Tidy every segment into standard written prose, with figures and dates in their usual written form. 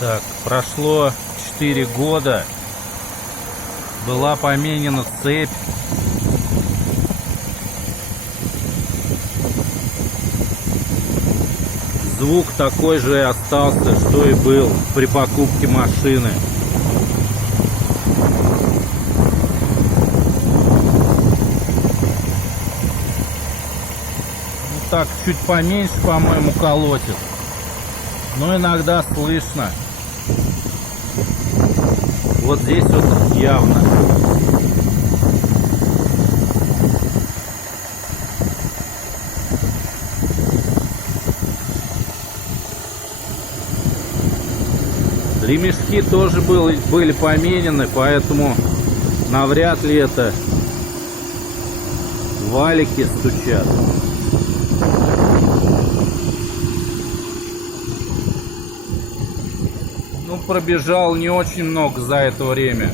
Так, прошло 4 года. Была поменена цепь. Звук такой же и остался, что и был при покупке машины. Ну так, чуть поменьше, по-моему, колотит. Но иногда слышно. Вот здесь вот явно. Ремешки тоже были поменены, поэтому навряд ли это валики стучат. Ну, пробежал не очень много за это время.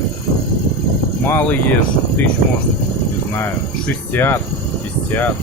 Мало езжу, тысяч, может, не знаю, 60, 50.